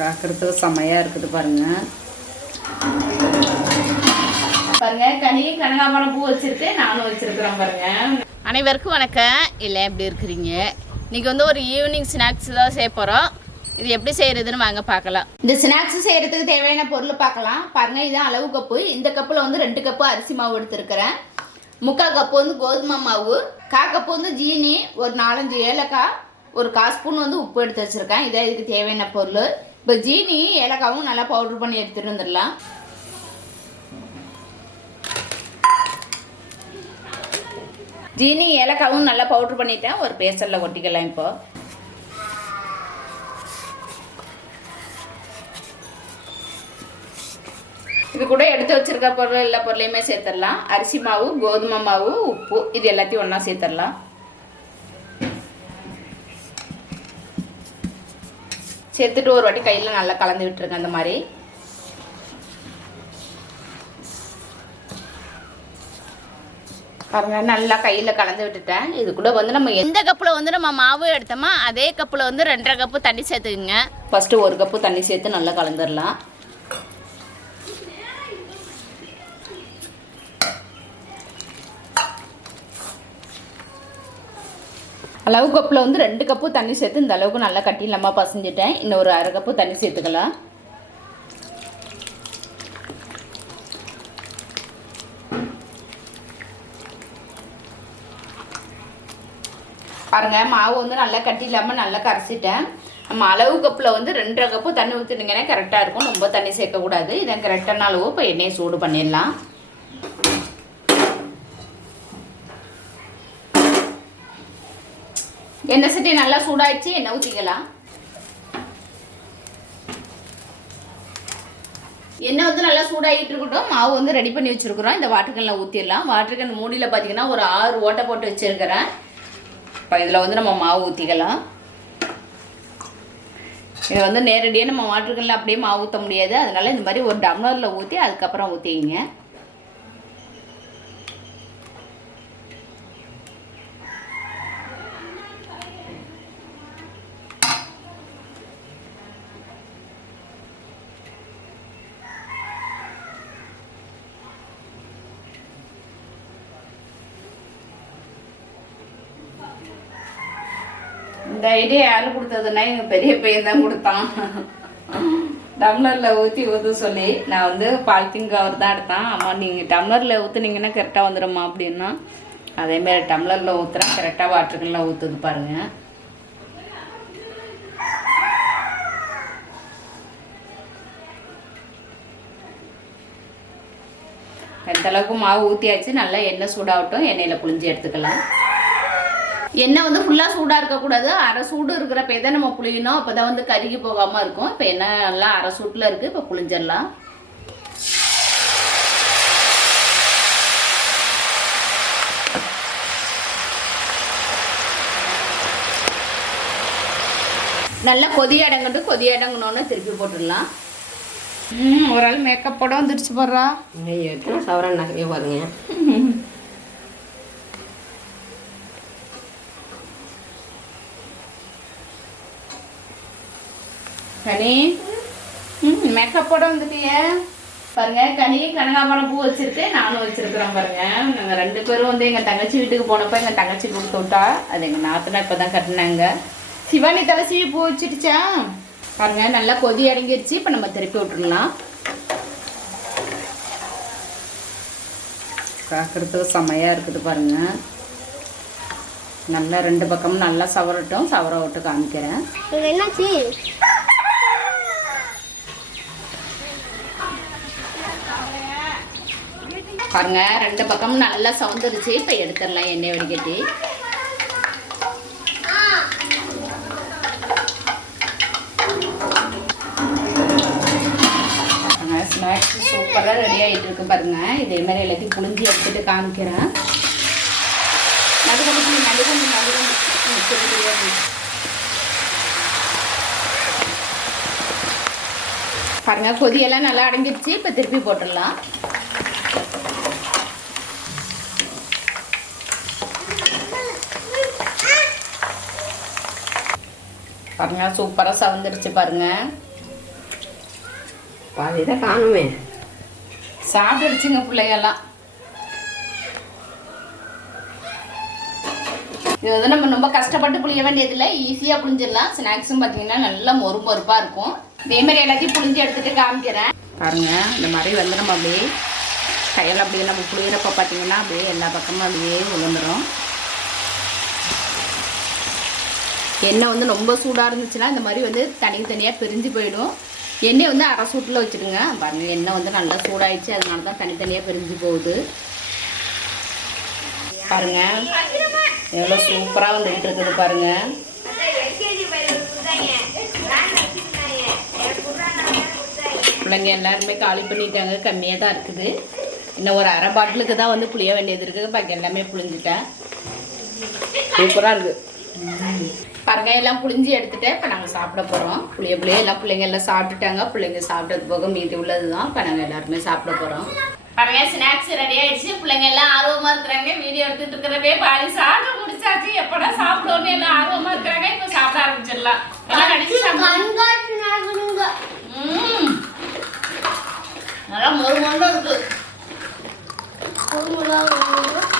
பார்க்குறதுக்கு செமையாக இருக்குது பாருங்கள் பாருங்க கனி கனகாமரம் பூ வச்சிருக்கு நானும் வச்சிருக்கிறேன் பாருங்க. அனைவருக்கும் வணக்கம். இல்லை எப்படி இருக்கிறீங்க? இன்னைக்கு வந்து ஒரு ஈவினிங் ஸ்நாக்ஸ் தான் செய்ய போகிறோம் இது எப்படி செய்யறதுன்னு வாங்க பார்க்கலாம். இந்த ஸ்நாக்ஸ் செய்யறதுக்கு தேவையான பொருள் பார்க்கலாம். பாருங்க இதுதான் அளவு கப்பு. இந்த கப்பில் வந்து ரெண்டு கப்பு அரிசி மாவு எடுத்திருக்கிறேன். முக்கால் கப்பு வந்து கோதுமை மாவு. கா கப்பு வந்து ஜீனி ஒரு நாலஞ்சு ஏலக்காய் ஒரு கால் ஸ்பூன் வந்து உப்பு எடுத்து வச்சிருக்கேன். இதான் இதுக்கு தேவையான பொருள். இப்போ ஜீனி ஏலக்காவும் நல்லா பவுடர் பண்ணி எடுத்துகிட்டு வந்துடலாம். ஜீனி ஏலக்காவும் நல்லா பவுட்ரு பண்ணிட்டேன். ஒரு பேசலில் கொட்டிக்கலாம் இப்போ. இது கூட எடுத்து வச்சிருக்க பொருள் எல்லா பொருளையுமே சேர்த்துடலாம். அரிசி மாவு கோதுமை மாவு உப்பு இது எல்லாத்தையும் ஒன்றா சேர்த்துடலாம். சேர்த்துட்டு ஒரு வாட்டி கையில் நல்லா கலந்து விட்டுருங்க அந்த மாதிரி. பாருங்க நல்லா கையில் கலந்து விட்டுட்டேன். இது கூட வந்து நம்ம எந்த கப்பில் வந்து நம்ம மாவு எடுத்தோமோ அதே கப்பில் வந்து ரெண்டரை கப்பு தண்ணி சேர்த்துக்குங்க. ஃபஸ்ட்டு ஒரு கப்பு தண்ணி சேர்த்து நல்லா கலந்துடலாம் அளவு கப்பில் வந்து ரெண்டு கப்பு தண்ணி சேர்த்து இந்த அளவுக்கு நல்லா கட்டி இல்லாமல் பசஞ்சிட்டேன். இன்னும் ஒரு அரை கப்பு தண்ணி சேர்த்துக்கலாம். பாருங்கள் மாவு வந்து நல்லா கட்டி இல்லாமல் நல்லா கரைச்சிட்டேன். நம்ம அளவு கப்பில் வந்து ரெண்டரை கப்பு தண்ணி ஊற்றினீங்கன்னா கரெக்டாக இருக்கும். ரொம்ப தண்ணி சேர்க்கக்கூடாது. இதை கரெக்டான அளவு இப்போ எண்ணெயை சூடு பண்ணிடலாம். எண்ணெய் சட்டி நல்லா சூடாயிடுச்சு எண்ணெய் ஊற்றிக்கலாம் எண்ணெய் வந்து நல்லா சூடாகிட்டு இருக்கட்டும். மாவு வந்து ரெடி பண்ணி வச்சுருக்குறோம். இந்த வாட்டர்கனில் ஊற்றிடலாம் வாட்டர்கன் மூடியில் பார்த்தீங்கன்னா ஒரு ஆறு ஓட்டை போட்டு வச்சுருக்கிறேன். இப்போ இதில் வந்து நம்ம மாவு ஊற்றிக்கலாம் இதை வந்து நேரடியாக நம்ம வாட்டர்கனில் அப்படியே மாவு ஊற்ற முடியாது. அதனால இந்த மாதிரி ஒரு டம்ளரில் ஊற்றி அதுக்கப்புறம் ஊற்றிங்க இந்த ஐடியா யார் கொடுத்ததுன்னா எங்கள் பெரிய பையன் தான் கொடுத்தான். டம்ளரில் ஊற்றி ஊற்ற சொல்லி நான் வந்து பாலித்தீன் கவர் தான் எடுத்தேன். அம்மா நீங்கள் டம்ளரில் ஊற்றுனீங்கன்னா கரெக்டாக வந்துடும்மா அப்படின்னா. அதேமாரி டம்ளரில் ஊற்றுறேன் கரெக்டாக வாட்டருக்கெல்லாம் ஊற்றுது பாருங்கள் எந்த அளவுக்கு மாவு ஊற்றியாச்சு நல்லா எண்ணெய் சூடாகட்டும். எண்ணெயில் புளிஞ்சு எடுத்துக்கலாம். எண்ணெய் வந்து ஃபுல்லாக சூடாக இருக்கக்கூடாது. அரை சூடு இருக்கிறப்ப தான் நம்ம புளியணும் அப்போ தான் வந்து கருகி போகாமல் இருக்கும். இப்போ எண்ணெய் நல்லா அரை சூட்டில் இருக்குது இப்போ புளிஞ்சிடலாம் நல்லா கொதி அடங்கட்டு கொதி அடங்கணுன்னு திருப்பி போட்டுடலாம். ம் ஒரு ஆள் மேக்கப் போட வந்துருச்சு போடுறா. ஐயோ எத்தனை சவரன் நகையே பாருங்க. கனி. ம் மேக்கப் போட வந்துட்டிய. பாருங்க கனி கனகாமரம் பூ வச்சிருக்கு. நானும் வச்சிருக்கிறோம் பாருங்க. நாங்கள் ரெண்டு பேரும் வந்து எங்கள் தங்கச்சி வீட்டுக்கு போனப்போ எங்கள் தங்கச்சி கொடுத்து விட்டா. அது எங்கள் நாத்தனா இப்போ தான் கட்டினாங்க. சிவானி தலைசி பூ வச்சிடுச்சா பாருங்க நல்லா கொதி அடங்கிடுச்சு இப்போ நம்ம திருப்பி விட்டுடலாம் பார்க்குறதுக்கு செமையாக இருக்குது பாருங்கள் நல்லா ரெண்டு பக்கமும் நல்லா சவரட்டும். சவர விட்டு காமிக்கிறேன். பாருங்கள் பாருங்க ரெண்டு பக்கமும் நல்லா சவுந்துருச்சு. இப்போ எடுத்துடலாம் எண்ணெய் வடிகட்டி. ஸ்நாக்ஸ் சூப்பராக ரெடி ஆகிட்டு இருக்கு பாருங்க. இதே மாதிரி எல்லாத்தையும் புளிஞ்சி எடுத்துட்டு காமிக்கிறேன். நடுக்கொண்டு புளி நடுக்கொண்டு நடுக்கொண்டு பாருங்க கொதியெல்லாம் நல்லா அடங்கிடுச்சு. இப்போ திருப்பி போட்டுடலாம். பாருங்க சூப்பராக சவந்துருச்சு பாருங்க. பாதி தான் காணுமே. சாப்பிட்டுடுச்சுங்க பிள்ளைங்கெல்லாம் இது வந்து நம்ம ரொம்ப கஷ்டப்பட்டு புளிய வேண்டியதில்லை ஈஸியாக புளிஞ்சிடலாம். ஸ்நாக்ஸும் பார்த்தீங்கன்னா நல்லா மொறு மொறுப்பாக இருக்கும். இதே மாதிரி எல்லாத்தையும் புளிஞ்சு எடுத்துட்டு காமிக்கிறேன். பாருங்க இந்த மாதிரி வந்து நம்ம அப்படியே கையில் அப்படியே நம்ம புளியிறப்ப பார்த்தீங்கன்னா அப்படியே எல்லா பக்கமும் அப்படியே விழுந்துடும் எண்ணெய் வந்து ரொம்ப சூடாக இருந்துச்சுன்னா இந்த மாதிரி வந்து தனித்தனியாக பிரிஞ்சு போயிடும். எண்ணெய் வந்து அரை சூட்டில் வச்சுடுங்க. பாருங்க எண்ணெய் வந்து நல்லா சூடாயிடுச்சு. அதனால தான் தனித்தனியாக பிரிஞ்சு போகுது. பாருங்க எவ்வளோ சூப்பராக வந்துக்கிட்டு இருக்குது பாருங்க. பிள்ளைங்க எல்லாருமே காலி பண்ணிட்டாங்க. கம்மியாக தான் இருக்குது. இன்னும் ஒரு அரை பாட்டிலுக்கு தான் வந்து புளிய வேண்டியது இருக்குது. பாக்கி எல்லாமே புளிஞ்சிட்டேன் சூப்பராக இருக்குது பாருங்க எல்லாம் புளிஞ்சு எடுத்துட்டு இப்போ நாங்கள் சாப்பிட போகிறோம் புளிய புளிய எல்லாம் பிள்ளைங்க எல்லாம் சாப்பிட்டுட்டாங்க. பிள்ளைங்க சாப்பிட்டது போக மீதி உள்ளது தான் இப்போ நாங்கள் எல்லாருமே சாப்பிட போகிறோம் பாருங்க ஸ்நாக்ஸ் ரெடி ஆயிடுச்சு. பிள்ளைங்க எல்லாம் ஆர்வமா இருக்கிறாங்க. வீடியோ எடுத்துட்டு இருக்கிறவே பாதி சாப்பிட்டு முடிச்சாச்சு. எப்படா சாப்பிடணும்னு எல்லாம் ஆர்வமா இருக்கிறாங்க? இப்போ சாப்பிட ஆரம்பிச்சிடலாம். எல்லாம் கடிச்சு. நல்லா மொறு மொறு இருக்கு ம் நிவாதம் எப்படி இருக்கு ஒன்று உடச்சு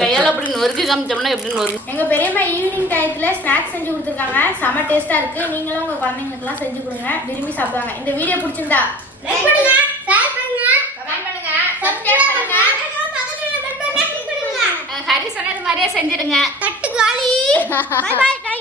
கையால் அப்படி நொறுக்கி காமிச்சோம்னா எப்படி நொறுக்கு எங்க பெரியம்மா ஈவினிங் டயத்துல ஸ்நாக்ஸ் செஞ்சு கொடுத்துருக்காங்க. செம டேஸ்டா இருக்கு. நீங்களும் உங்க குழந்தைங்களுக்குலாம் செஞ்சு கொடுங்க. விரும்பி சாப்பிடுவாங்க. இந்த வீடியோ பிடிச்சிருந்தா லைக் பண்ணுங்க ஷேர் பண்ணுங்க கமெண்ட் பண்ணுங்க சப்ஸ்கிரைப் பண்ணுங்க. பக்கத்துல பெல் பட்டனை கிளிக் பண்ணுங்க. ஹரி சொன்னது மாதிரியே செஞ்சிடுங்க. தட்டு காலி பை பை